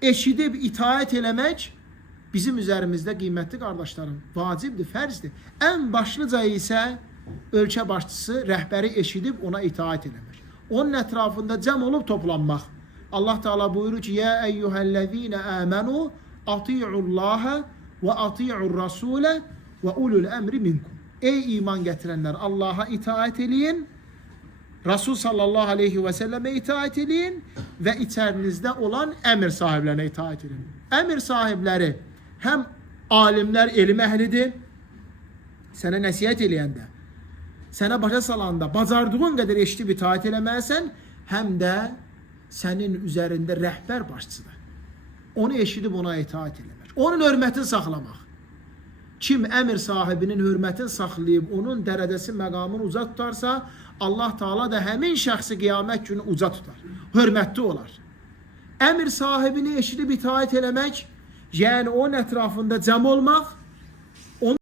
eşidib itaət eləmək bizim üzərimizdə qiymətli qardaşlarım, vacibdir, fərzdir. Ən başlıca isə ölkə başçısı, rəhbəri eşidib ona itaət eləmək. Onun ətrafında cəm olub toplanmaq. Allah Teala buyurur ki, Yə əyyuhəl-ləzīnə əmənu ati'ullaha və ati'ur rasulə və ulul əmri minkum. Ey iman gətirənlər, Allaha itaət eləyin, Rasul sallallahu aleyhi və səlləmə itaət edin və içərinizdə olan əmir sahiblərinə itaət edin. Əmir sahibləri həm alimlər, elm əhlidir, sənə nəsihət eləyəndə, sənə başa salanda, bacardığın qədər eşidib itaət eləməlisən, həm də sənin üzərində rəhbər başçıdır. Onu eşidib ona itaət eləmək, onun hörmətini saxlamaq. Kim əmir sahibinin hörmətini saxlayıb, onun dərəcəsi, məqamını uca tutarsa, Allah Teala da həmin şəxsi qiyamət günü uca tutar, hörmətli olar. Əmir sahibini eşidib itaət eləmək, yəni onun ətrafında cəm olmaq,